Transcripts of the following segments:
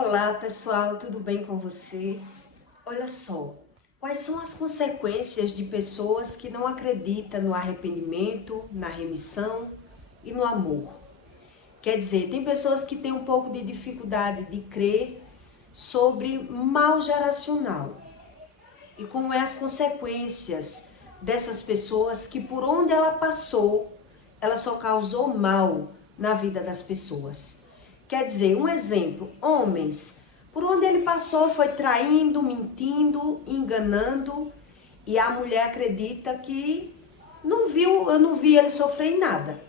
Olá pessoal, tudo bem com você? Olha só, quais são as consequências de pessoas que não acreditam no arrependimento, na remissão e no amor? Quer dizer, tem pessoas que têm um pouco de dificuldade de crer sobre mal geracional. E como é as consequências dessas pessoas que por onde ela passou, ela só causou mal na vida das pessoas. Quer dizer, um exemplo, homens, por onde ele passou foi traindo, mentindo, enganando, e a mulher acredita que eu não vi ele sofrer em nada.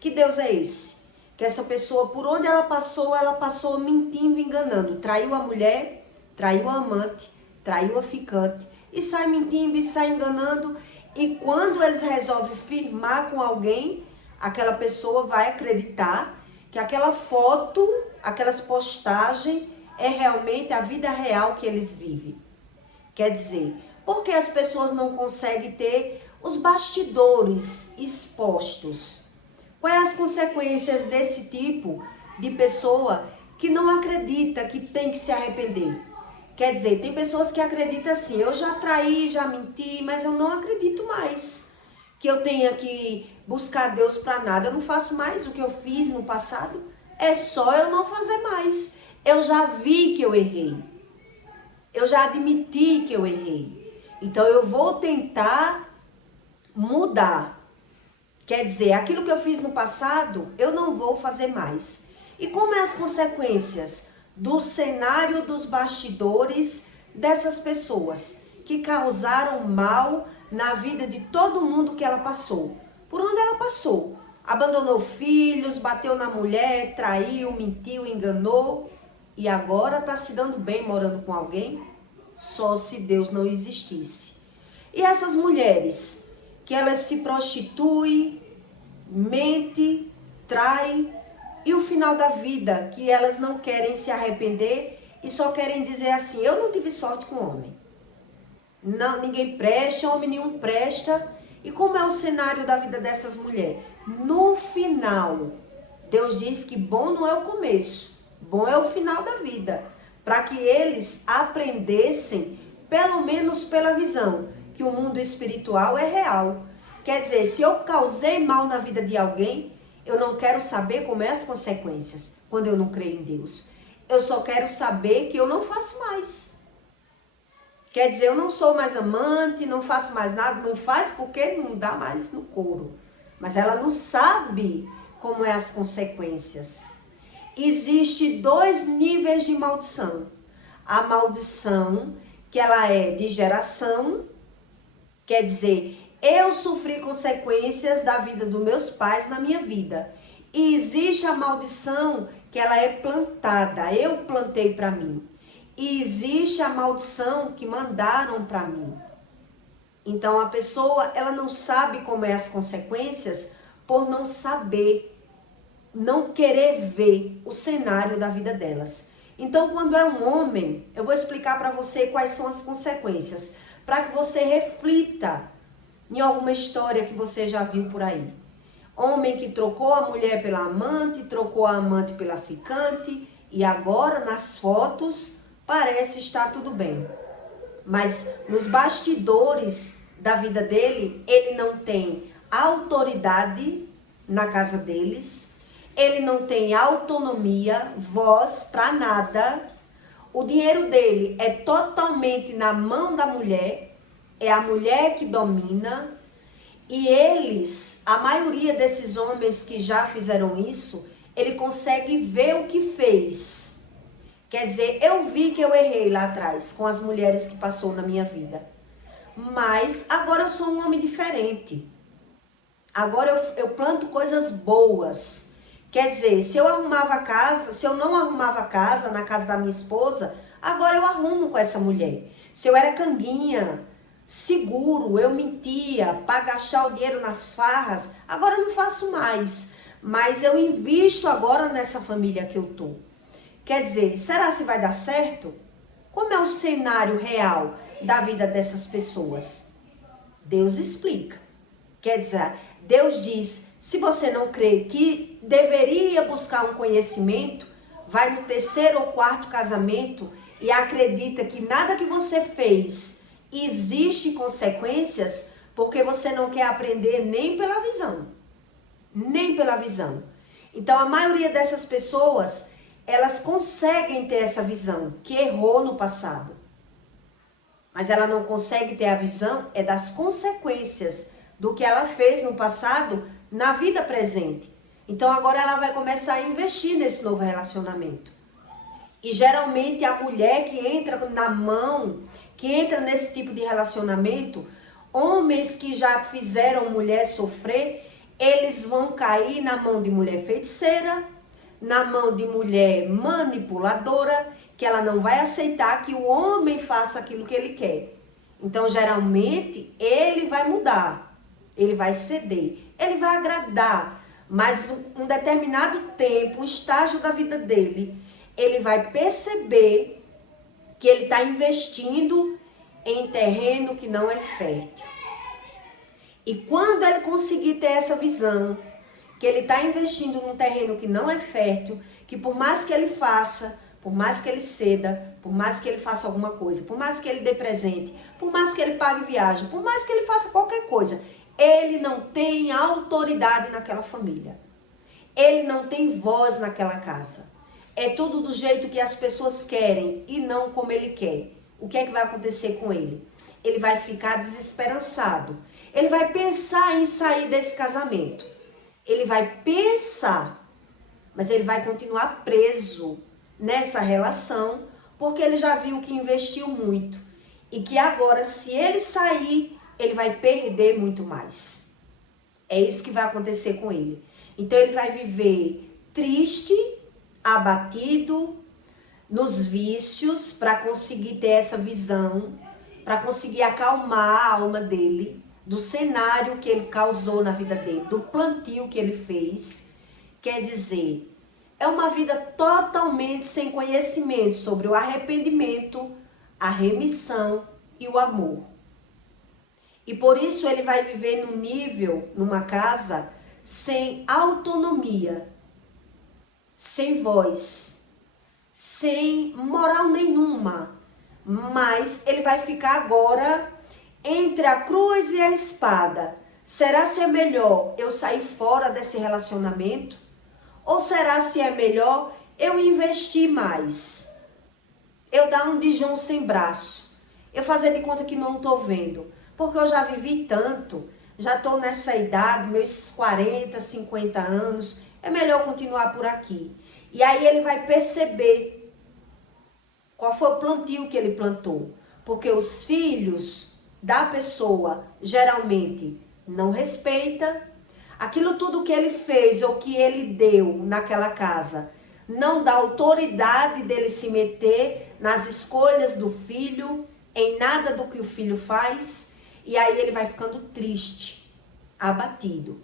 Que Deus é esse? Que essa pessoa, por onde ela passou mentindo, enganando, traiu a mulher, traiu a amante, traiu a ficante, e sai mentindo e sai enganando, e quando eles resolvem firmar com alguém, aquela pessoa vai acreditar que aquela foto, aquelas postagens é realmente a vida real que eles vivem. Quer dizer, porque as pessoas não conseguem ter os bastidores expostos? Quais as consequências desse tipo de pessoa que não acredita que tem que se arrepender? Quer dizer, tem pessoas que acreditam assim, eu já traí, já menti, mas eu não acredito mais que eu tenha que buscar Deus para nada. Eu não faço mais o que eu fiz no passado. É só eu não fazer mais. Eu já vi que eu errei. Eu já admiti que eu errei. Então eu vou tentar mudar. Quer dizer, aquilo que eu fiz no passado, eu não vou fazer mais. E como é as consequências do cenário dos bastidores dessas pessoas que causaram mal na vida de todo mundo que ela passou? Por onde ela passou? Abandonou filhos, bateu na mulher, traiu, mentiu, enganou e agora está se dando bem morando com alguém? Só se Deus não existisse. E essas mulheres que elas se prostituem, mente, trai e o final da vida que elas não querem se arrepender e só querem dizer assim, eu não tive sorte com homem. Não, ninguém presta, homem nenhum presta. E como é o cenário da vida dessas mulheres? No final, Deus diz que bom não é o começo, bom é o final da vida. Para que eles aprendessem, pelo menos pela visão, que o mundo espiritual é real. Quer dizer, se eu causei mal na vida de alguém, eu não quero saber como é as consequências quando eu não creio em Deus. Eu só quero saber que eu não faço mais. Quer dizer, eu não sou mais amante, não faço mais nada, não faz porque não dá mais no couro. Mas ela não sabe como é as consequências. Existem dois níveis de maldição. A maldição, que ela é de geração, quer dizer, eu sofri consequências da vida dos meus pais na minha vida. E existe a maldição que ela é plantada, eu plantei para mim. E existe a maldição que mandaram para mim. Então a pessoa, ela não sabe como é as consequências por não saber, não querer ver o cenário da vida delas. Então quando é um homem, eu vou explicar para você quais são as consequências, para que você reflita em alguma história que você já viu por aí. Homem que trocou a mulher pela amante, trocou a amante pela ficante e agora nas fotos parece estar tudo bem. Mas nos bastidores da vida dele, ele não tem autoridade na casa deles, ele não tem autonomia, voz para nada. O dinheiro dele é totalmente na mão da mulher, é a mulher que domina. E eles, a maioria desses homens que já fizeram isso, ele consegue ver o que fez. Quer dizer, eu vi que eu errei lá atrás com as mulheres que passou na minha vida. Mas agora eu sou um homem diferente. Agora eu planto coisas boas. Quer dizer, se eu arrumava a casa, se eu não arrumava a casa na casa da minha esposa, agora eu arrumo com essa mulher. Se eu era canguinha, seguro, eu mentia para gastar o dinheiro nas farras, agora eu não faço mais. Mas eu invisto agora nessa família que eu tô. Quer dizer, será se vai dar certo? Como é o cenário real da vida dessas pessoas? Deus explica. Quer dizer, Deus diz, se você não crê que deveria buscar um conhecimento, vai no terceiro ou quarto casamento e acredita que nada que você fez existe consequências, porque você não quer aprender nem pela visão. Nem pela visão. Então, a maioria dessas pessoas, elas conseguem ter essa visão, que errou no passado. Mas ela não consegue ter a visão das consequências do que ela fez no passado na vida presente. Então, agora ela vai começar a investir nesse novo relacionamento. E geralmente a mulher que entra na mão, que entra nesse tipo de relacionamento, homens que já fizeram mulher sofrer, eles vão cair na mão de mulher feiticeira, na mão de mulher manipuladora, que ela não vai aceitar que o homem faça aquilo que ele quer. Então, geralmente, ele vai mudar, ele vai ceder, ele vai agradar, mas um determinado tempo, um estágio da vida dele, ele vai perceber que ele está investindo em terreno que não é fértil. E quando ele conseguir ter essa visão, que ele está investindo num terreno que não é fértil, que por mais que ele faça, por mais que ele ceda, por mais que ele faça alguma coisa, por mais que ele dê presente, por mais que ele pague viagem, por mais que ele faça qualquer coisa, ele não tem autoridade naquela família. Ele não tem voz naquela casa. É tudo do jeito que as pessoas querem e não como ele quer. O que é que vai acontecer com ele? Ele vai ficar desesperançado. Ele vai pensar em sair desse casamento. Ele vai pensar, mas ele vai continuar preso nessa relação, porque ele já viu que investiu muito. E que agora, se ele sair, ele vai perder muito mais. É isso que vai acontecer com ele. Então, ele vai viver triste, abatido, nos vícios, para conseguir ter essa visão, para conseguir acalmar a alma dele, do cenário que ele causou na vida dele, do plantio que ele fez. Quer dizer, é uma vida totalmente sem conhecimento sobre o arrependimento, a remissão e o amor. E por isso ele vai viver num nível, numa casa, sem autonomia, sem voz, sem moral nenhuma. Mas ele vai ficar agora entre a cruz e a espada. Será se é melhor eu sair fora desse relacionamento? Ou será se é melhor eu investir mais? Eu dar um de João sem braço? Eu fazer de conta que não estou vendo? Porque eu já vivi tanto, já estou nessa idade, meus 40, 50 anos, é melhor continuar por aqui. E aí ele vai perceber qual foi o plantio que ele plantou. Porque os filhos da pessoa geralmente não respeita. Aquilo tudo que ele fez ou que ele deu naquela casa não dá autoridade dele se meter nas escolhas do filho, em nada do que o filho faz. E aí ele vai ficando triste, abatido.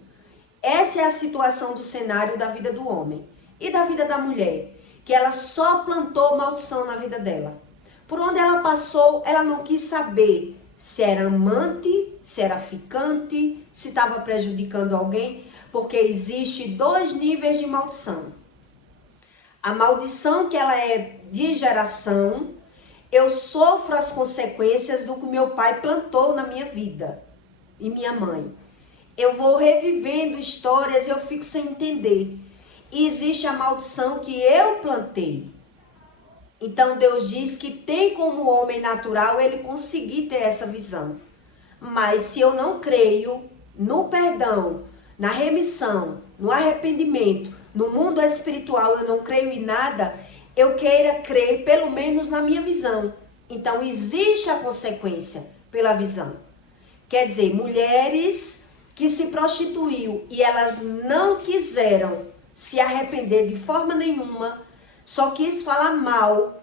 Essa é a situação do cenário da vida do homem e da vida da mulher, que ela só plantou maldição na vida dela. Por onde ela passou, ela não quis saber se era amante, se era ficante, se estava prejudicando alguém, porque existe 2 níveis de maldição. A maldição que ela é de geração, eu sofro as consequências do que meu pai plantou na minha vida e minha mãe. Eu vou revivendo histórias e eu fico sem entender. E existe a maldição que eu plantei. Então Deus diz que tem como homem natural ele conseguir ter essa visão. Mas se eu não creio no perdão, na remissão, no arrependimento, no mundo espiritual, eu não creio em nada, eu queira crer pelo menos na minha visão. Então existe a consequência pela visão. Quer dizer, mulheres que se prostituiu e elas não quiseram se arrepender de forma nenhuma, só quis falar mal,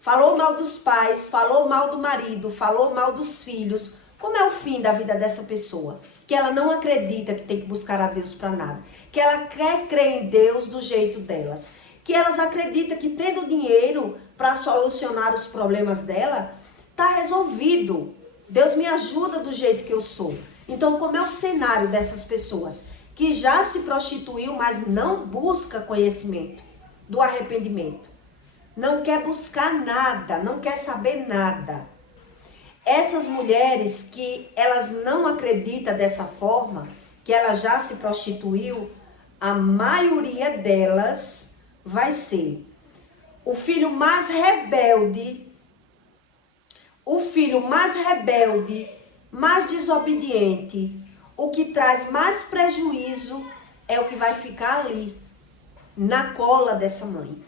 falou mal dos pais, falou mal do marido, falou mal dos filhos. Como é o fim da vida dessa pessoa? Que ela não acredita que tem que buscar a Deus para nada, que ela quer crer em Deus do jeito delas, que elas acreditam que tendo dinheiro para solucionar os problemas dela, está resolvido. Deus me ajuda do jeito que eu sou. Então, como é o cenário dessas pessoas que já se prostituiu, mas não busca conhecimento do arrependimento? não quer buscar nada, não quer saber nada. Essas mulheres que elas não acreditam dessa forma, que ela já se prostituiu, a maioria delas vai ser o filho mais rebelde, mais desobediente, o que traz mais prejuízo é o que vai ficar ali, na cola dessa mãe.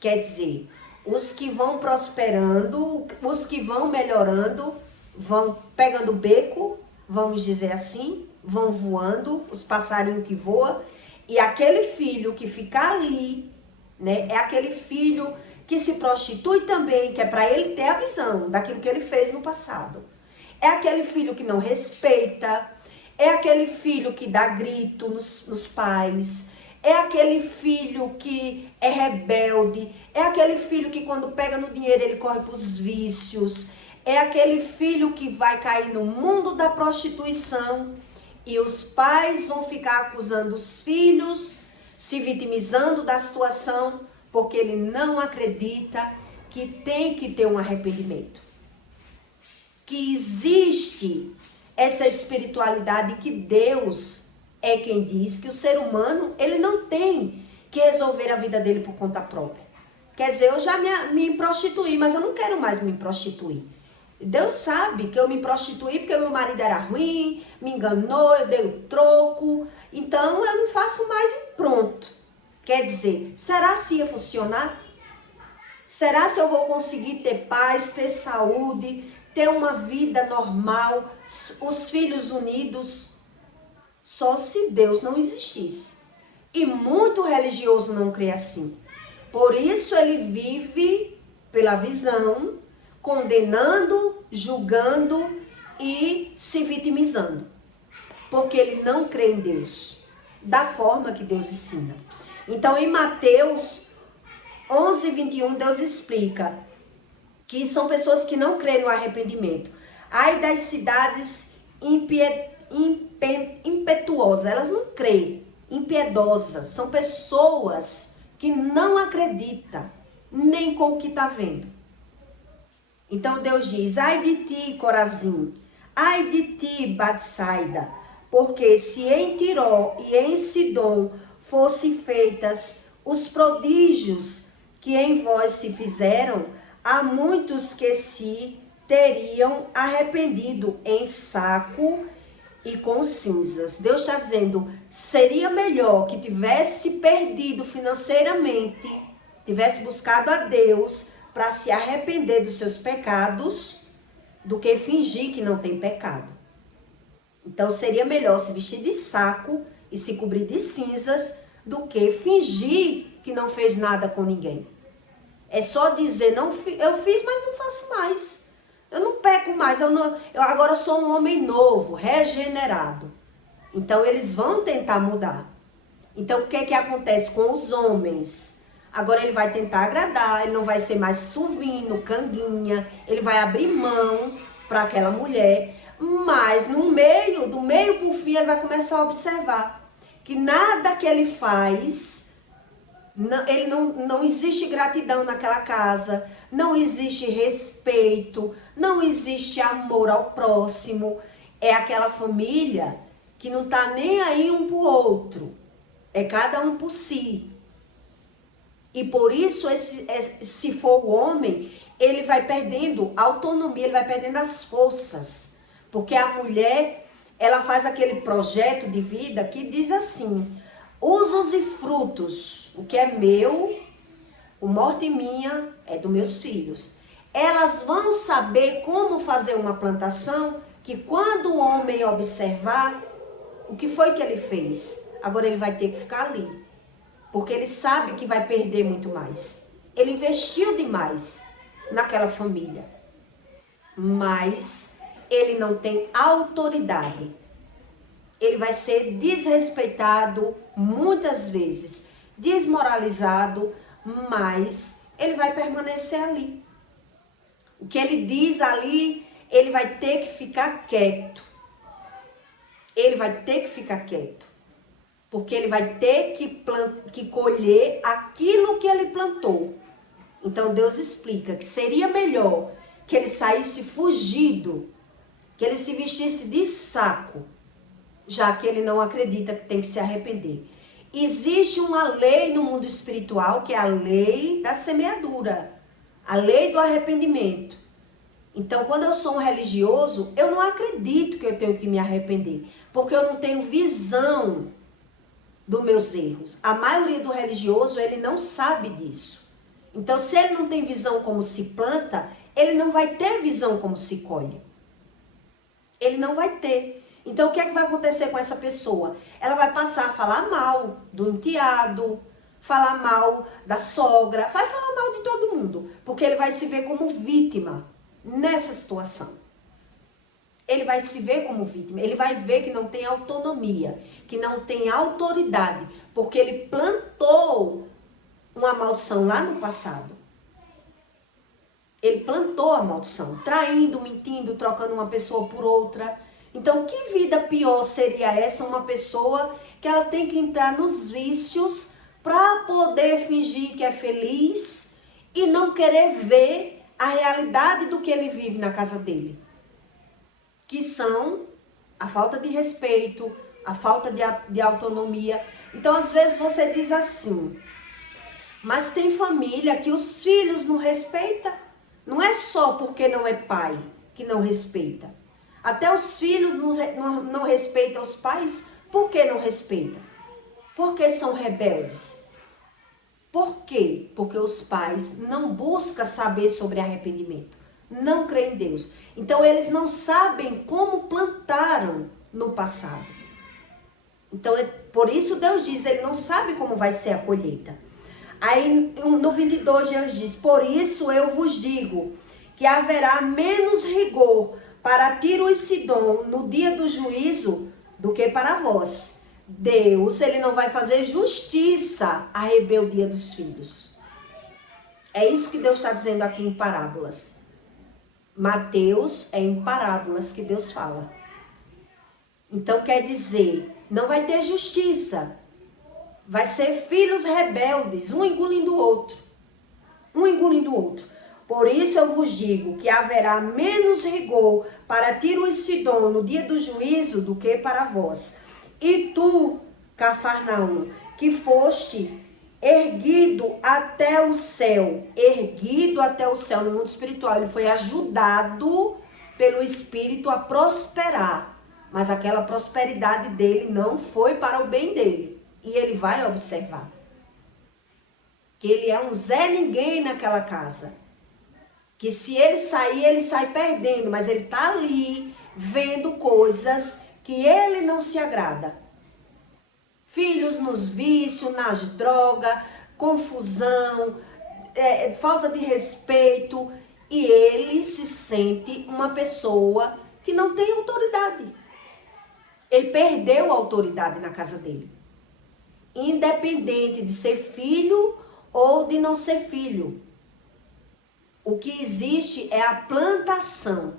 Quer dizer, os que vão prosperando, os que vão melhorando, vão pegando beco, vamos dizer assim, vão voando, os passarinhos que voam, e aquele filho que fica ali, né, é aquele filho que se prostitui também, que é para ele ter a visão daquilo que ele fez no passado. É aquele filho que não respeita, é aquele filho que dá grito nos pais, é aquele filho que é rebelde, é aquele filho que quando pega no dinheiro ele corre para os vícios, é aquele filho que vai cair no mundo da prostituição e os pais vão ficar acusando os filhos, se vitimizando da situação, porque ele não acredita que tem que ter um arrependimento. Que existe essa espiritualidade, que Deus é quem diz que o ser humano, ele não tem que resolver a vida dele por conta própria. Quer dizer, eu já me prostituí, mas eu não quero mais me prostituir. Deus sabe que eu me prostituí porque meu marido era ruim, me enganou, eu dei o troco, então eu não faço mais e pronto. Quer dizer, será se ia funcionar? Será se eu vou conseguir ter paz, ter saúde, ter uma vida normal, os filhos unidos? Só se Deus não existisse. E muito religioso não crê assim. Por isso ele vive pela visão, condenando, julgando e se vitimizando. Porque ele não crê em Deus, da forma que Deus ensina. Então, em Mateus 11:21, Deus explica que são pessoas que não creem no arrependimento. Ai das cidades impetuosas, elas não creem, impiedosas, são pessoas que não acreditam nem com o que está vendo. Então Deus diz, ai de ti, Corazim, ai de ti, Batsaida, porque se em Tiró e em Sidom fossem feitas os prodígios que em vós se fizeram, há muitos que se teriam arrependido em saco e com cinzas. Deus está dizendo, seria melhor que tivesse perdido financeiramente, tivesse buscado a Deus para se arrepender dos seus pecados, do que fingir que não tem pecado. Então seria melhor se vestir de saco e se cobrir de cinzas do que fingir que não fez nada com ninguém. É só dizer, não, eu fiz, mas não faço mais. Eu não peco mais, eu agora sou um homem novo, regenerado. Então eles vão tentar mudar. Então o que é que acontece com os homens? Agora ele vai tentar agradar, ele não vai ser mais suvino, canguinha, ele vai abrir mão para aquela mulher, mas do meio para o fim ele vai começar a observar que nada que ele faz, não existe gratidão naquela casa, não existe respeito, não existe amor ao próximo. É aquela família que não está nem aí um para o outro, é cada um por si. E por isso, se for o homem, ele vai perdendo autonomia, ele vai perdendo as forças. Porque a mulher, ela faz aquele projeto de vida que diz assim, usos e frutos, o que é meu, o morte minha é dos meus filhos. Elas vão saber como fazer uma plantação que quando o homem observar, o que foi que ele fez? Agora ele vai ter que ficar ali. Porque ele sabe que vai perder muito mais. Ele investiu demais naquela família. Mas ele não tem autoridade. Ele vai ser desrespeitado muitas vezes, desmoralizado, mas ele vai permanecer ali. O que ele diz ali, ele vai ter que ficar quieto. Ele vai ter que ficar quieto. Porque ele vai ter que colher aquilo que ele plantou. Então Deus explica que seria melhor que ele saísse fugido, que ele se vestisse de saco, já que ele não acredita que tem que se arrepender. Existe uma lei no mundo espiritual, que é a lei da semeadura, a lei do arrependimento. Então, quando eu sou um religioso, eu não acredito que eu tenho que me arrepender, porque eu não tenho visão dos meus erros. A maioria do religioso, ele não sabe disso. Então, se ele não tem visão como se planta, ele não vai ter visão como se colhe. Ele não vai ter. Então, o que é que vai acontecer com essa pessoa? Ela vai passar a falar mal do enteado, falar mal da sogra, vai falar mal de todo mundo, porque ele vai se ver como vítima nessa situação. Ele vai se ver como vítima, ele vai ver que não tem autonomia, que não tem autoridade, porque ele plantou uma maldição lá no passado. Ele plantou a maldição, traindo, mentindo, trocando uma pessoa por outra. Então, que vida pior seria essa, uma pessoa que ela tem que entrar nos vícios para poder fingir que é feliz e não querer ver a realidade do que ele vive na casa dele, que são a falta de respeito, a falta de autonomia. Então, às vezes você diz assim, mas tem família que os filhos não respeitam. Não é só porque não é pai que não respeita. Até os filhos não respeitam os pais. Por que não respeitam? Porque são rebeldes. Por quê? Porque os pais não buscam saber sobre arrependimento. Não creem em Deus. Então eles não sabem como plantaram no passado. Então por isso Deus diz, ele não sabe como vai ser a colheita. Aí no 22 Deus diz, por isso eu vos digo que haverá menos rigor para Tiro e Sidom no dia do juízo do que para vós. Deus, ele não vai fazer justiça à rebeldia dos filhos. É isso que Deus está dizendo aqui em parábolas. Mateus é em parábolas que Deus fala. Então quer dizer, não vai ter justiça. Vai ser filhos rebeldes, um engolindo o outro. Um engolindo o outro. Por isso eu vos digo que haverá menos rigor para Tiro e Sidom no dia do juízo do que para vós. E tu, Cafarnaum, que foste erguido até o céu, no mundo espiritual, ele foi ajudado pelo Espírito a prosperar, mas aquela prosperidade dele não foi para o bem dele. E ele vai observar que ele é um Zé Ninguém naquela casa. Que se ele sair, ele sai perdendo, mas ele está ali vendo coisas que ele não se agrada. Filhos nos vícios, nas drogas, confusão, falta de respeito. E ele se sente uma pessoa que não tem autoridade. Ele perdeu a autoridade na casa dele. Independente de ser filho ou de não ser filho. O que existe é a plantação.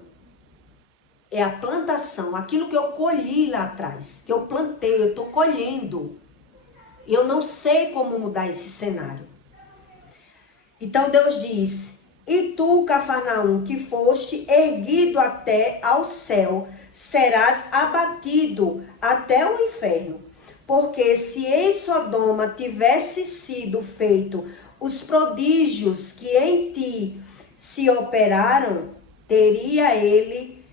É a plantação. Aquilo que eu colhi lá atrás. Que eu plantei, eu estou colhendo. Eu não sei como mudar esse cenário. Então Deus diz, e tu, Cafarnaum, que foste erguido até ao céu, serás abatido até o inferno. Porque se em Sodoma tivesse sido feito os prodígios que em ti se operaram, teria ele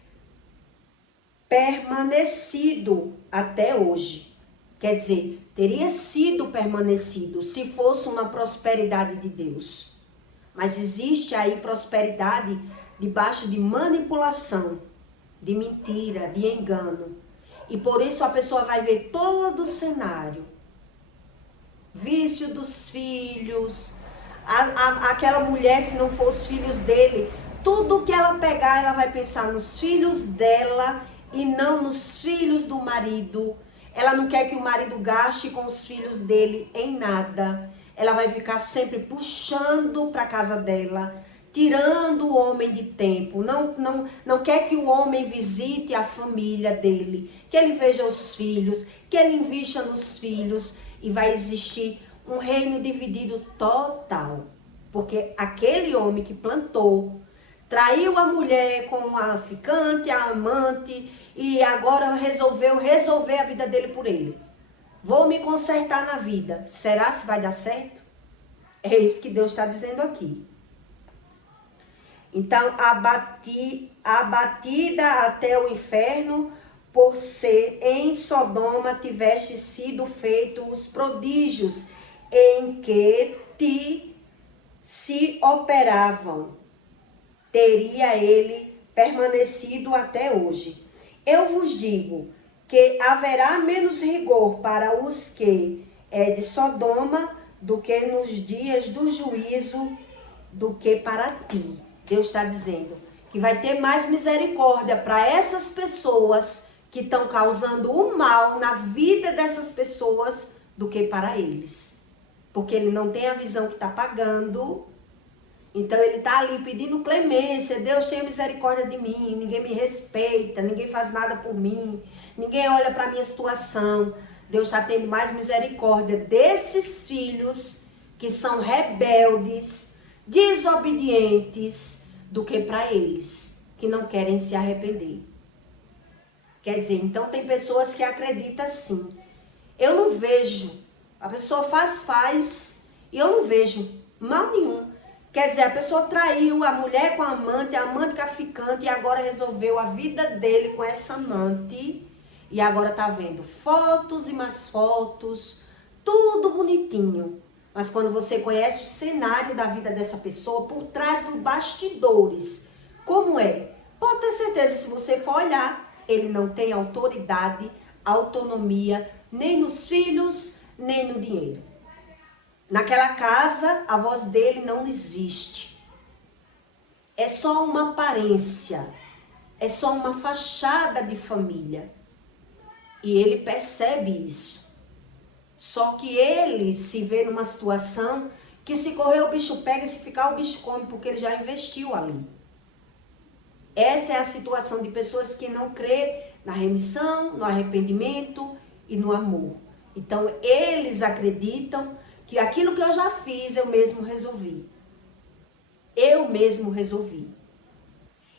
permanecido até hoje. Quer dizer, teria sido permanecido se fosse uma prosperidade de Deus. Mas existe aí prosperidade debaixo de manipulação, de mentira, de engano. E por isso a pessoa vai ver todo o cenário. Vício dos filhos, aquela mulher, se não for os filhos dele, tudo que ela pegar, ela vai pensar nos filhos dela e não nos filhos do marido. Ela não quer que o marido gaste com os filhos dele em nada. Ela vai ficar sempre puxando para a casa dela, tirando o homem de tempo. Não quer que o homem visite a família dele, que ele veja os filhos, que ele invista nos filhos. E vai existir um reino dividido total. Porque aquele homem que plantou, traiu a mulher com a ficante, a amante, e agora resolveu resolver a vida dele por ele. Vou me consertar na vida. Será se vai dar certo? É isso que Deus está dizendo aqui. Então, abatida até o inferno, por ser em Sodoma tiveste sido feitos os prodígios em que se operavam, teria ele permanecido até hoje. Eu vos digo que haverá menos rigor para os que é de Sodoma do que nos dias do juízo do que para ti. Deus está dizendo que vai ter mais misericórdia para essas pessoas que estão causando o mal na vida dessas pessoas do que para eles. Porque ele não tem a visão que está pagando. Então ele está ali pedindo clemência. Deus tenha misericórdia de mim. Ninguém me respeita, ninguém faz nada por mim. Ninguém olha para a minha situação. Deus está tendo mais misericórdia desses filhos que são rebeldes, desobedientes, do que para eles, que não querem se arrepender. Quer dizer, então tem pessoas que acreditam assim. Eu não vejo, a pessoa faz, e eu não vejo mal nenhum. Quer dizer, a pessoa traiu a mulher com a amante com a ficante, e agora resolveu a vida dele com essa amante, e agora tá vendo fotos e mais fotos, tudo bonitinho. Mas quando você conhece o cenário da vida dessa pessoa, por trás dos bastidores, como é? Pode ter certeza, se você for olhar, ele não tem autoridade, autonomia, nem nos filhos, nem no dinheiro. Naquela casa, a voz dele não existe. É só uma aparência, é só uma fachada de família. E ele percebe isso. Só que ele se vê numa situação que se correr o bicho pega e se ficar o bicho come, porque ele já investiu ali. Essa é a situação de pessoas que não crê na remissão, no arrependimento e no amor. Então eles acreditam que aquilo que eu já fiz, eu mesmo resolvi. Eu mesmo resolvi.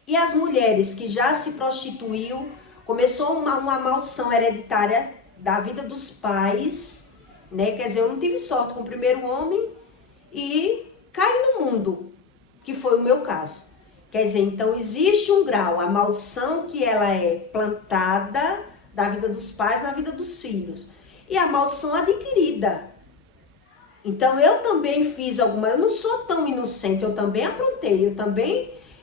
E as mulheres que já se prostituiu, começou uma maldição hereditária da vida dos pais, né? Quer dizer, eu não tive sorte com o primeiro homem e caí no mundo, que foi o meu caso. Quer dizer, então existe um grau, a maldição que ela é plantada da vida dos pais na vida dos filhos. E a maldição adquirida. Então eu também fiz alguma, eu não sou tão inocente, eu também aprontei,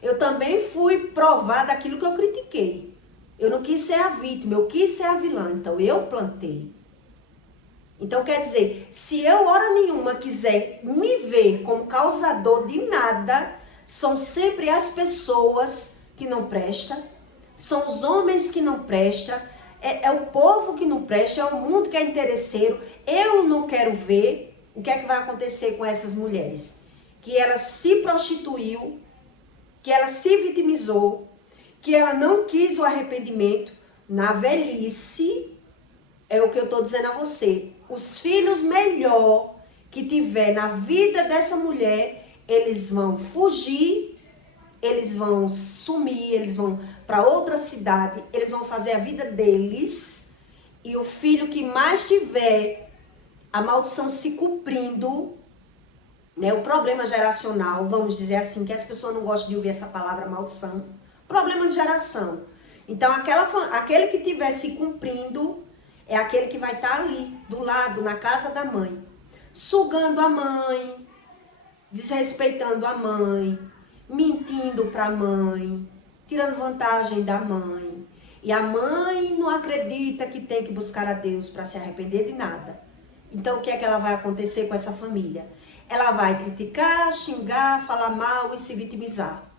eu também fui provar daquilo que eu critiquei. Eu não quis ser a vítima, eu quis ser a vilã, então eu plantei. Então quer dizer, se eu hora nenhuma quiser me ver como causador de nada, são sempre as pessoas que não prestam, são os homens que não prestam, é o povo que não presta, é o mundo que é interesseiro. Eu não quero ver o que é que vai acontecer com essas mulheres. Que ela se prostituiu, que ela se vitimizou, que ela não quis o arrependimento na velhice. É o que eu estou dizendo a você. Os filhos melhor que tiver na vida dessa mulher, eles vão fugir, eles vão sumir, eles vão para outra cidade, eles vão fazer a vida deles. E o filho que mais tiver a maldição se cumprindo, né, o problema geracional, vamos dizer assim, que as pessoas não gostam de ouvir essa palavra maldição, problema de geração. Então, aquele que estiver se cumprindo é aquele que vai estar ali, do lado, na casa da mãe, sugando a mãe, desrespeitando a mãe, mentindo para a mãe, tirando vantagem da mãe. E a mãe não acredita que tem que buscar a Deus para se arrepender de nada. Então, o que é que ela vai acontecer com essa família? Ela vai criticar, xingar, falar mal e se vitimizar.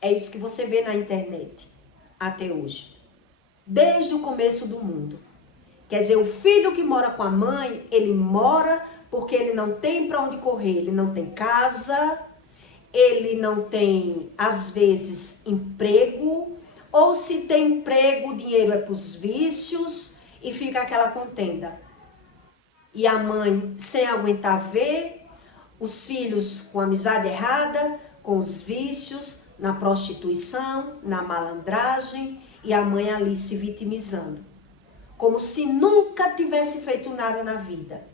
É isso que você vê na internet até hoje. Desde o começo do mundo. Quer dizer, o filho que mora com a mãe, ele mora porque ele não tem para onde correr. Ele não tem casa, ele não tem, às vezes, emprego. Ou se tem emprego, o dinheiro é para os vícios e fica aquela contenda. E a mãe, sem aguentar ver, Os filhos com amizade errada, com os vícios, na prostituição, na malandragem, e a mãe ali se vitimizando. Como se nunca tivesse feito nada na vida.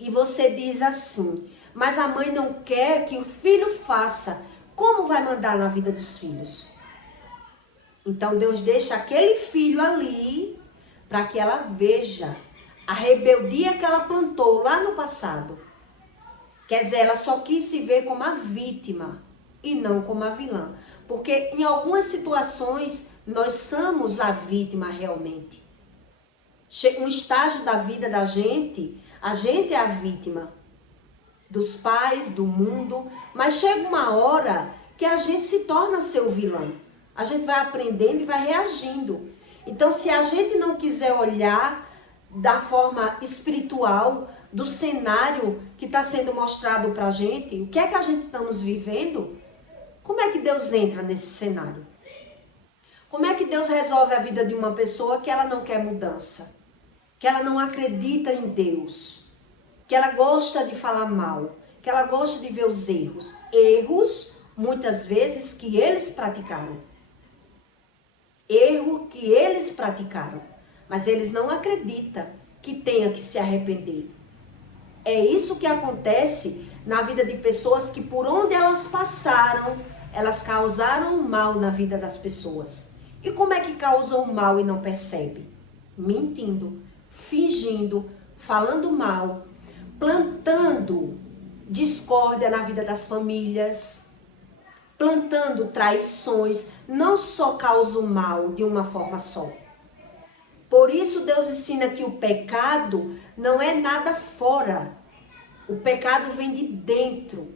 E você diz assim, mas a mãe não quer que o filho faça. Como vai mandar na vida dos filhos? Então Deus deixa aquele filho ali para que ela veja a rebeldia que ela plantou lá no passado. Quer dizer, ela só quis se ver como a vítima e não como a vilã. Porque em algumas situações nós somos a vítima realmente. Um estágio da vida da gente, a gente é a vítima dos pais, do mundo, mas chega uma hora que a gente se torna seu vilão. A gente vai aprendendo e vai reagindo. Então, se a gente não quiser olhar da forma espiritual do cenário que está sendo mostrado para a gente, o que é que a gente estamos vivendo, como é que Deus entra nesse cenário? Como é que Deus resolve a vida de uma pessoa que ela não quer mudança? Que ela não acredita em Deus? Que ela gosta de falar mal? Que ela gosta de ver os erros? Erros, muitas vezes, que eles praticaram. Erro que eles praticaram. Mas eles não acreditam que tenha que se arrepender. É isso que acontece na vida de pessoas que por onde elas passaram, elas causaram mal na vida das pessoas. E como é que causam mal e não percebe? Mentindo, fingindo, falando mal, plantando discórdia na vida das famílias, plantando traições, não só causa o mal de uma forma só. Por isso Deus ensina que o pecado não é nada fora. O pecado vem de dentro.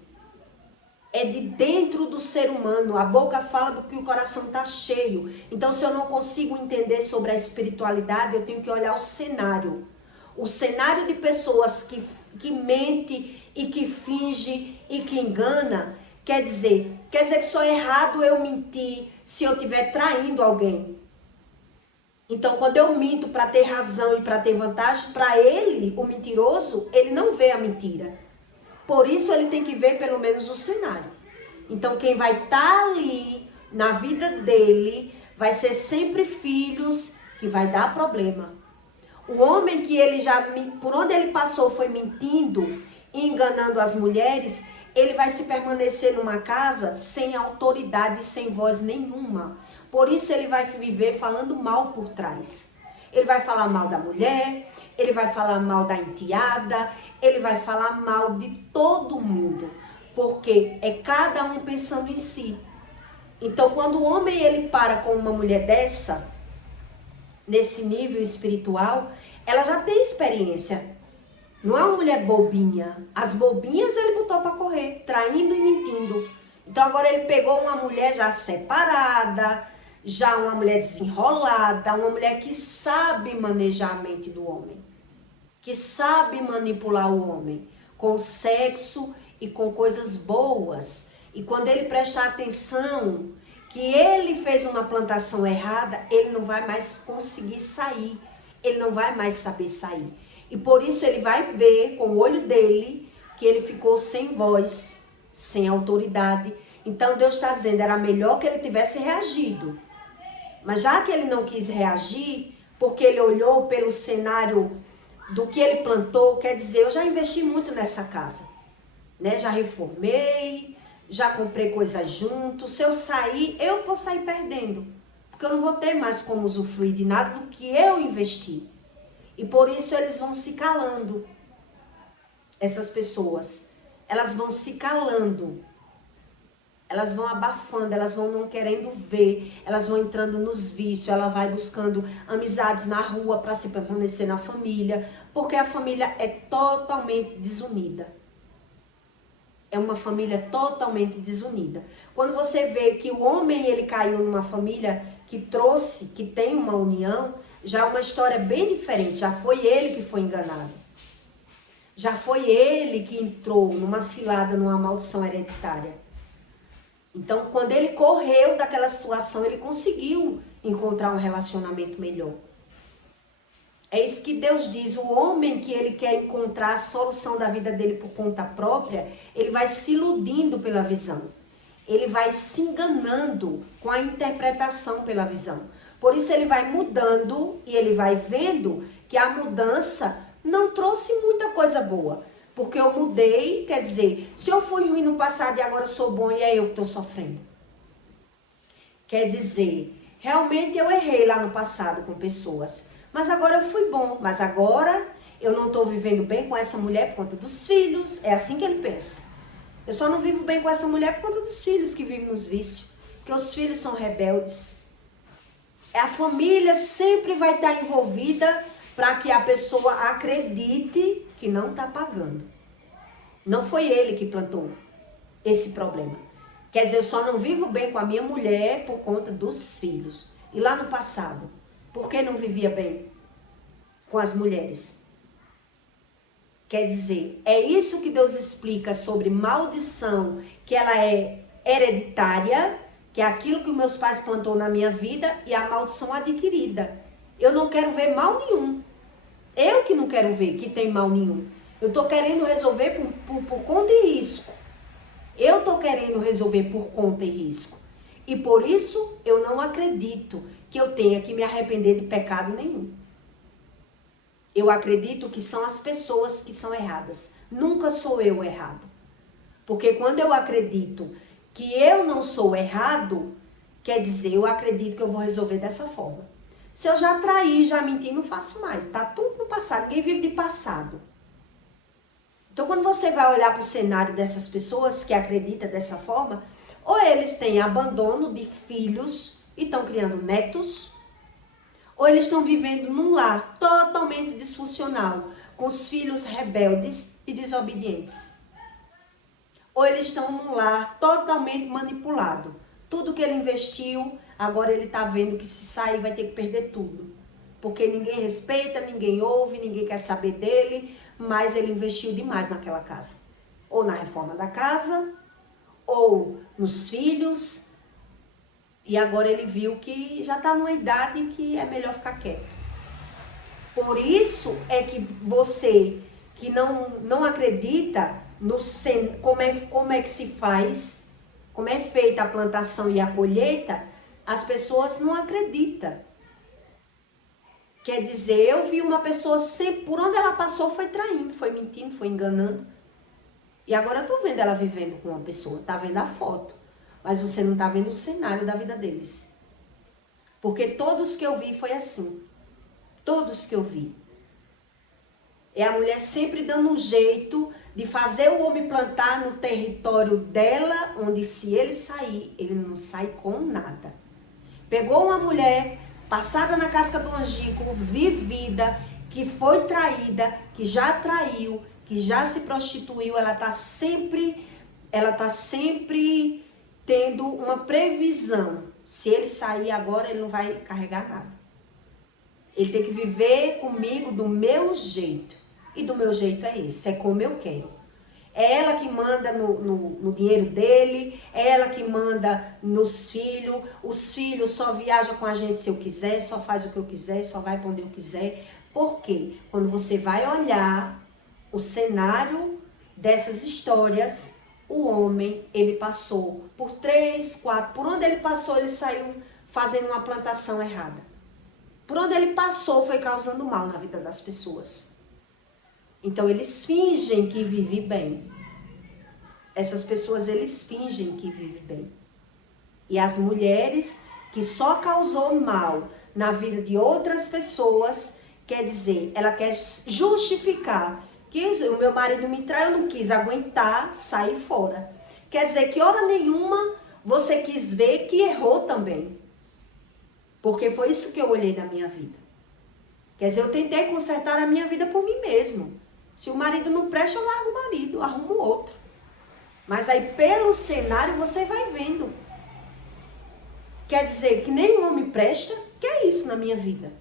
É de dentro do ser humano. A boca fala do que o coração está cheio. Então, se eu não consigo entender sobre a espiritualidade, eu tenho que olhar o cenário. O cenário de pessoas que mente e que finge e que engana, quer dizer que só é errado eu mentir se eu estiver traindo alguém. Então, quando eu minto para ter razão e para ter vantagem, para ele, o mentiroso, ele não vê a mentira. Por isso, ele tem que ver pelo menos o cenário. Então, quem vai estar ali na vida dele vai ser sempre filhos que vai dar problema. O homem que ele já, por onde ele passou, foi mentindo e enganando as mulheres, ele vai se permanecer numa casa sem autoridade, sem voz nenhuma. Por isso ele vai viver falando mal por trás. Ele vai falar mal da mulher, ele vai falar mal da enteada, ele vai falar mal de todo mundo. Porque é cada um pensando em si. Então quando o homem ele para com uma mulher dessa, nesse nível espiritual, ela já tem experiência. Não é uma mulher bobinha. As bobinhas ele botou para correr, traindo e mentindo. Então agora ele pegou uma mulher já separada, já uma mulher desenrolada, uma mulher que sabe manejar a mente do homem, que sabe manipular o homem com sexo e com coisas boas. E quando ele prestar atenção que ele fez uma plantação errada, ele não vai mais conseguir sair, ele não vai mais saber sair. E por isso ele vai ver com o olho dele que ele ficou sem voz, sem autoridade. Então Deus está dizendo, era melhor que ele tivesse reagido. Mas já que ele não quis reagir, porque ele olhou pelo cenário do que ele plantou, quer dizer, eu já investi muito nessa casa, né? Já reformei, já comprei coisas junto. Se eu sair, eu vou sair perdendo, porque eu não vou ter mais como usufruir de nada do que eu investi. E por isso eles vão se calando, essas pessoas. Elas vão se calando. Elas vão abafando, elas vão não querendo ver, elas vão entrando nos vícios, ela vai buscando amizades na rua para se permanecer na família, porque a família é totalmente desunida. É uma família totalmente desunida. Quando você vê que o homem ele caiu numa família que tem uma união, já é uma história bem diferente, já foi ele que foi enganado. Já foi ele que entrou numa cilada, numa maldição hereditária. Então, quando ele correu daquela situação, ele conseguiu encontrar um relacionamento melhor. É isso que Deus diz, o homem que ele quer encontrar a solução da vida dele por conta própria, ele vai se iludindo pela visão. Ele vai se enganando com a interpretação pela visão. Por isso ele vai mudando e ele vai vendo que a mudança não trouxe muita coisa boa. Porque eu mudei, quer dizer, se eu fui ruim no passado e agora sou bom e é eu que estou sofrendo. Quer dizer, realmente eu errei lá no passado com pessoas. Mas agora eu fui bom, mas agora eu não estou vivendo bem com essa mulher por conta dos filhos. É assim que ele pensa. Eu só não vivo bem com essa mulher por conta dos filhos que vivem nos vícios. Porque os filhos são rebeldes. A família sempre vai estar envolvida para que a pessoa acredite que não está pagando. Não foi ele que plantou esse problema. Quer dizer, eu só não vivo bem com a minha mulher por conta dos filhos. E lá no passado, por que não vivia bem com as mulheres? Quer dizer, é isso que Deus explica sobre maldição, que ela é hereditária, que é aquilo que os meus pais plantou na minha vida, e a maldição adquirida. Eu não quero ver mal nenhum. Eu que não quero ver que tem mal nenhum. Eu estou querendo resolver por conta e risco. Eu estou querendo resolver por conta e risco. E por isso eu não acredito que eu tenha que me arrepender de pecado nenhum. Eu acredito que são as pessoas que são erradas. Nunca sou eu errado. Porque quando eu acredito que eu não sou errado, quer dizer, eu acredito que eu vou resolver dessa forma. Se eu já traí, já menti, não faço mais. Tá tudo no passado, ninguém vive de passado. Então, quando você vai olhar para o cenário dessas pessoas que acreditam dessa forma, ou eles têm abandono de filhos e estão criando netos, ou eles estão vivendo num lar totalmente disfuncional, com os filhos rebeldes e desobedientes. Ou eles estão num lar totalmente manipulado. Tudo que ele investiu, agora ele está vendo que se sair vai ter que perder tudo. Porque ninguém respeita, ninguém ouve, ninguém quer saber dele, mas ele investiu demais naquela casa. Ou na reforma da casa, ou nos filhos. E agora ele viu que já está numa idade que é melhor ficar quieto. Por isso é que você que não acredita no como é que se faz, como é feita a plantação e a colheita, as pessoas não acreditam. Quer dizer, eu vi uma pessoa sempre, por onde ela passou, foi traindo, foi mentindo, foi enganando. E agora eu tô vendo ela vivendo com uma pessoa, tá vendo a foto. Mas você não tá vendo o cenário da vida deles. Porque todos que eu vi foi assim. Todos que eu vi. É a mulher sempre dando um jeito de fazer o homem plantar no território dela, onde se ele sair, ele não sai com nada. Pegou uma mulher passada na casca do angico, vivida, que foi traída, que já traiu, que já se prostituiu, ela tá sempre tendo uma previsão. Se ele sair agora, ele não vai carregar nada. Ele tem que viver comigo do meu jeito. E do meu jeito é esse, é como eu quero. É ela que manda no dinheiro dele, é ela que manda nos filhos. Os filhos só viajam com a gente se eu quiser, só faz o que eu quiser, só vai para onde eu quiser. Por quê? Quando você vai olhar o cenário dessas histórias, o homem, ele passou por 3, 4, por onde ele passou, ele saiu fazendo uma plantação errada. Por onde ele passou, foi causando mal na vida das pessoas. Então, eles fingem que vivem bem. Essas pessoas, eles fingem que vivem bem. E as mulheres que só causou mal na vida de outras pessoas, quer dizer, ela quer justificar que o meu marido me traiu, eu não quis aguentar, sair fora. Quer dizer que hora nenhuma você quis ver que errou também. Porque foi isso que eu olhei na minha vida. Quer dizer, eu tentei consertar a minha vida por mim mesmo. Se o marido não presta, eu largo o marido, arrumo outro. Mas aí pelo cenário você vai vendo. Quer dizer que nem um homem presta? Que é isso na minha vida?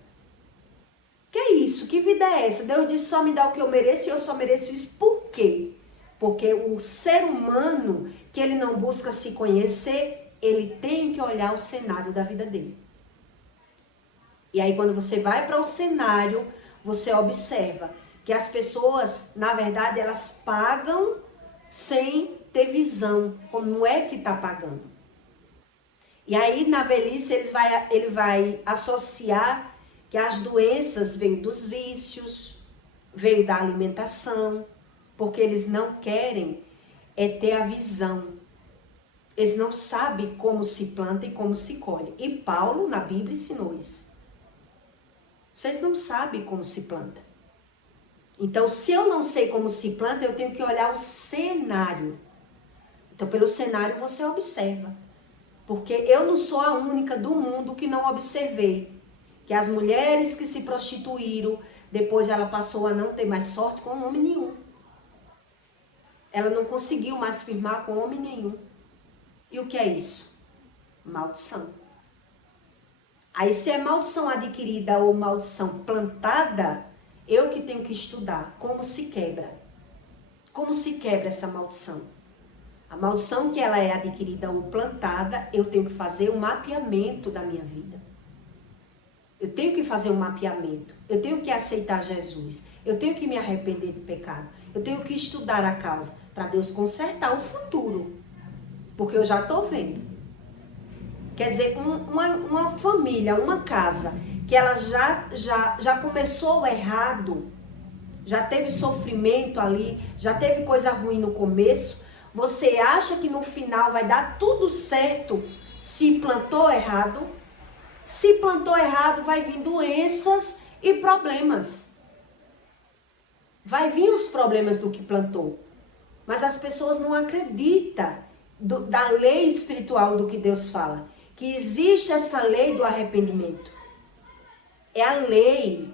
Que é isso? Que vida é essa? Deus disse só me dá o que eu mereço e eu só mereço isso. Por quê? Porque o ser humano que ele não busca se conhecer, ele tem que olhar o cenário da vida dele. E aí quando você vai para o cenário, você observa que as pessoas, na verdade, elas pagam sem ter visão, como é que está pagando. E aí, na velhice, ele vai associar que as doenças veio dos vícios, veio da alimentação, porque eles não querem ter a visão. Eles não sabem como se planta e como se colhe. E Paulo, na Bíblia, ensinou isso. Vocês não sabem como se planta. Então, se eu não sei como se planta, eu tenho que olhar o cenário. Então, pelo cenário, você observa. Porque eu não sou a única do mundo que não observei. Que as mulheres que se prostituíram, depois ela passou a não ter mais sorte com homem nenhum. Ela não conseguiu mais firmar com homem nenhum. E o que é isso? Maldição. Aí, se é maldição adquirida ou maldição plantada, eu que tenho que estudar como se quebra. Como se quebra essa maldição? A maldição que ela é adquirida ou plantada, eu tenho que fazer um mapeamento da minha vida. Eu tenho que fazer um mapeamento. Eu tenho que aceitar Jesus. Eu tenho que me arrepender do pecado. Eu tenho que estudar a causa para Deus consertar o futuro. Porque eu já estou vendo. Quer dizer, uma família, uma casa, que ela já começou errado, já teve sofrimento ali, já teve coisa ruim no começo, você acha que no final vai dar tudo certo se plantou errado? Se plantou errado, vai vir doenças e problemas. Vai vir os problemas do que plantou. Mas as pessoas não acreditam da lei espiritual do que Deus fala. Que existe essa lei do arrependimento. É a lei.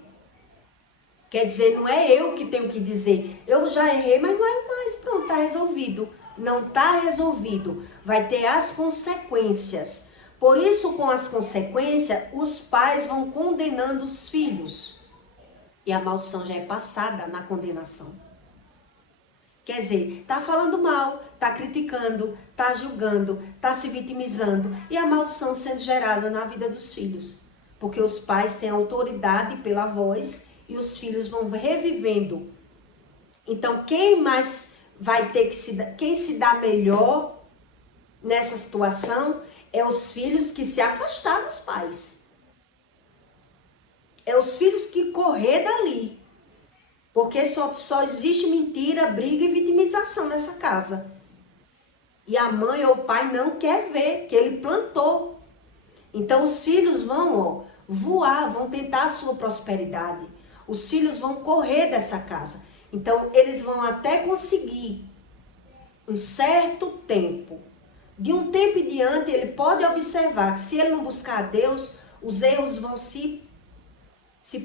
Quer dizer, não é eu que tenho que dizer, eu já errei, mas não é mais, pronto, está resolvido. Não está resolvido. Vai ter as consequências. Por isso, com as consequências, os pais vão condenando os filhos. E a maldição já é passada na condenação. Quer dizer, está falando mal, está criticando, está julgando, está se vitimizando. E a maldição sendo gerada na vida dos filhos. Porque os pais têm autoridade pela voz e os filhos vão revivendo. Então, quem mais vai ter que quem se dá melhor nessa situação é os filhos que se afastaram dos pais. É os filhos que correr dali. Porque só existe mentira, briga e vitimização nessa casa. E a mãe ou o pai não quer ver que ele plantou. Então os filhos vão voar, vão tentar a sua prosperidade. Os filhos vão correr dessa casa. Então eles vão até conseguir um certo tempo. De um tempo em diante ele pode observar que se ele não buscar a Deus, os erros vão se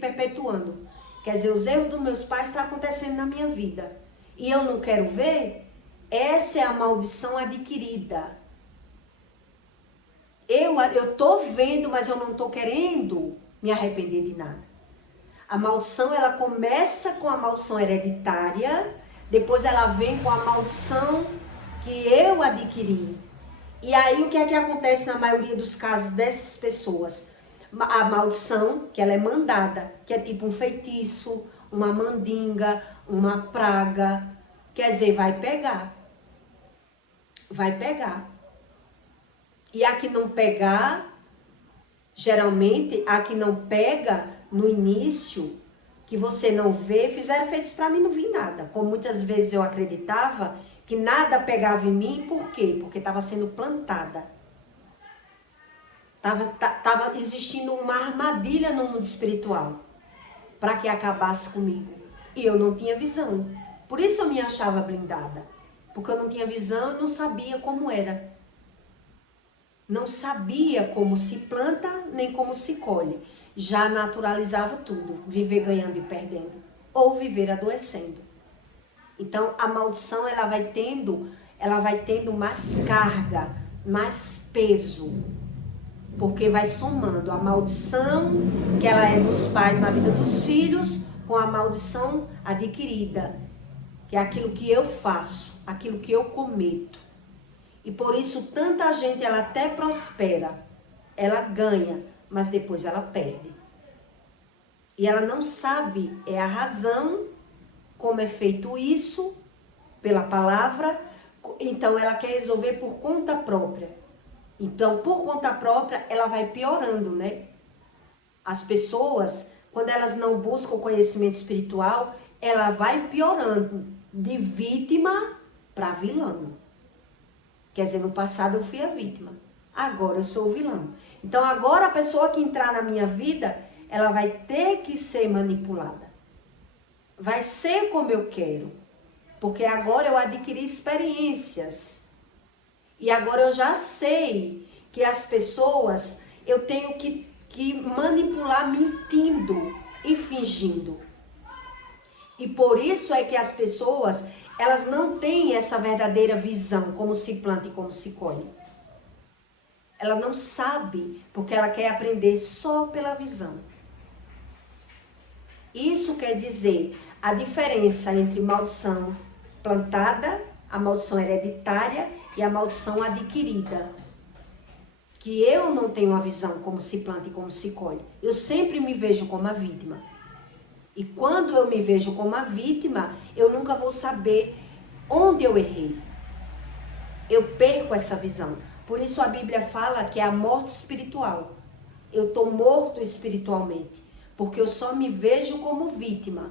perpetuando. Quer dizer, os erros dos meus pais estão acontecendo na minha vida. E eu não quero ver. Essa é a maldição adquirida. Eu estou vendo, mas eu não estou querendo me arrepender de nada. A maldição, ela começa com a maldição hereditária. Depois ela vem com a maldição que eu adquiri. E aí o que é que acontece na maioria dos casos dessas pessoas? A maldição, que ela é mandada, que é tipo um feitiço, uma mandinga, uma praga. Quer dizer, vai pegar. Vai pegar. E a que não pegar, geralmente, a que não pega no início, que você não vê, fizeram feitos para mim, não vi nada. Como muitas vezes eu acreditava que nada pegava em mim, por quê? Porque estava sendo plantada. Tava existindo uma armadilha no mundo espiritual para que acabasse comigo. E eu não tinha visão. Por isso eu me achava blindada. Porque eu não tinha visão e não sabia como era. Não sabia como se planta nem como se colhe. Já naturalizava tudo. Viver ganhando e perdendo. Ou viver adoecendo. Então a maldição ela vai tendo mais carga, mais peso. Porque vai somando a maldição que ela é dos pais na vida dos filhos com a maldição adquirida, que é aquilo que eu faço, aquilo que eu cometo. E por isso tanta gente ela até prospera, ela ganha, mas depois ela perde. E ela não sabe a razão, como é feito isso, pela palavra, então ela quer resolver por conta própria. Então, por conta própria, ela vai piorando, né? As pessoas, quando elas não buscam conhecimento espiritual, ela vai piorando de vítima para vilã. Quer dizer, no passado eu fui a vítima, agora eu sou o vilão. Então, agora a pessoa que entrar na minha vida, ela vai ter que ser manipulada. Vai ser como eu quero. Porque agora eu adquiri experiências. E agora eu já sei que as pessoas, eu tenho que manipular mentindo e fingindo. E por isso é que as pessoas, elas não têm essa verdadeira visão, como se planta e como se colhe. Ela não sabe, porque ela quer aprender só pela visão. Isso quer dizer a diferença entre maldição plantada, a maldição hereditária e a maldição adquirida. Que eu não tenho a visão como se planta e como se colhe. Eu sempre me vejo como a vítima. E quando eu me vejo como a vítima, eu nunca vou saber onde eu errei. Eu perco essa visão. Por isso a Bíblia fala que é a morte espiritual. Eu estou morto espiritualmente. Porque eu só me vejo como vítima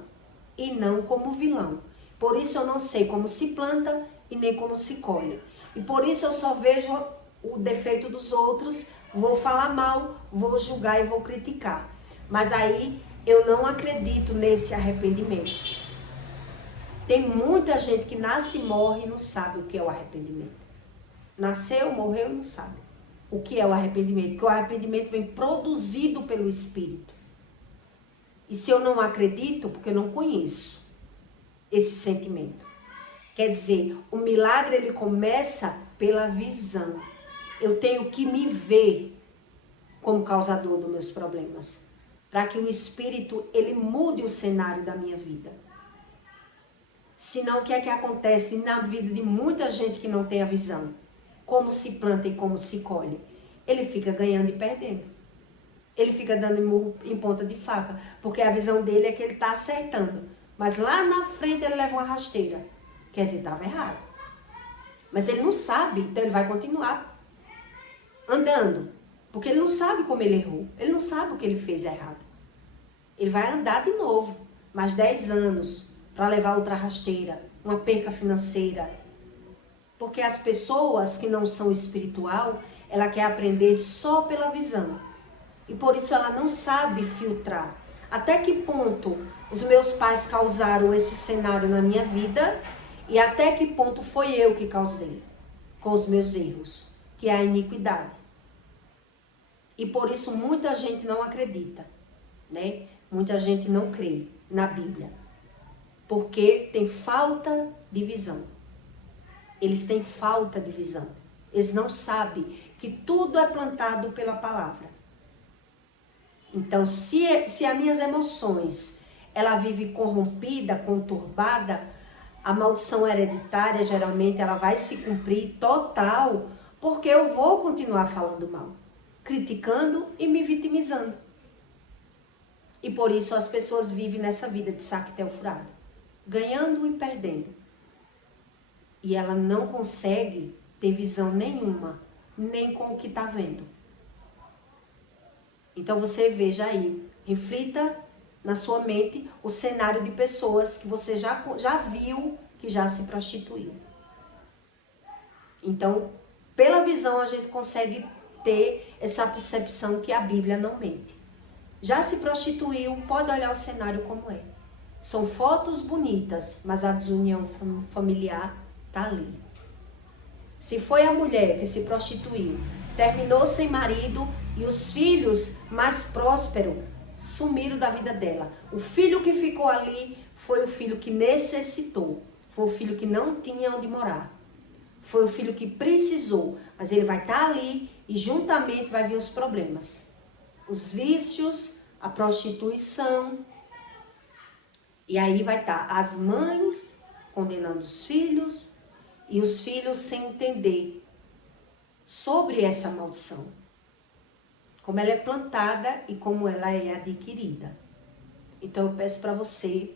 e não como vilão. Por isso eu não sei como se planta e nem como se colhe. E por isso eu só vejo o defeito dos outros, vou falar mal, vou julgar e vou criticar. Mas aí eu não acredito nesse arrependimento. Tem muita gente que nasce e morre e não sabe o que é o arrependimento. Nasceu, morreu e não sabe o que é o arrependimento. Porque o arrependimento vem produzido pelo Espírito. E se eu não acredito, porque eu não conheço esse sentimento. Quer dizer, o milagre ele começa pela visão. Eu tenho que me ver como causador dos meus problemas. Para que o Espírito ele mude o cenário da minha vida. Senão, o que é que acontece na vida de muita gente que não tem a visão? Como se planta e como se colhe. Ele fica ganhando e perdendo. Ele fica dando murro em ponta de faca. Porque a visão dele é que ele está acertando. Mas lá na frente ele leva uma rasteira. Quer dizer, estava errado. Mas ele não sabe, então ele vai continuar andando. Porque ele não sabe como ele errou. Ele não sabe o que ele fez errado. Ele vai andar de novo. Mais 10 anos. Para levar outra rasteira, uma perca financeira. Porque as pessoas que não são espiritual, ela quer aprender só pela visão. E por isso ela não sabe filtrar. Até que ponto os meus pais causaram esse cenário na minha vida e até que ponto foi eu que causei com os meus erros, que é a iniquidade. E por isso muita gente não acredita, né? Muita gente não crê na Bíblia. Porque tem falta de visão. Eles têm falta de visão. Eles não sabem que tudo é plantado pela palavra. Então, se as minhas emoções, ela vive corrompida, conturbada, a maldição hereditária, geralmente, ela vai se cumprir total, porque eu vou continuar falando mal, criticando e me vitimizando. E por isso as pessoas vivem nessa vida de saquetel furado. Ganhando e perdendo. E ela não consegue ter visão nenhuma, nem com o que está vendo. Então você veja aí, reflita na sua mente o cenário de pessoas que você já viu que já se prostituiu. Então, pela visão a gente consegue ter essa percepção que a Bíblia não mente. Já se prostituiu, pode olhar o cenário como é. São fotos bonitas, mas a desunião familiar está ali. Se foi a mulher que se prostituiu, terminou sem marido e os filhos mais prósperos sumiram da vida dela. O filho que ficou ali foi o filho que necessitou. Foi o filho que não tinha onde morar. Foi o filho que precisou, mas ele vai estar ali e juntamente vai vir os problemas. Os vícios, a prostituição. E aí vai estar as mães condenando os filhos e os filhos sem entender sobre essa maldição. Como ela é plantada e como ela é adquirida. Então eu peço para você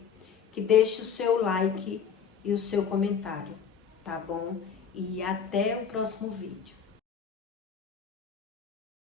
que deixe o seu like e o seu comentário, tá bom? E até o próximo vídeo.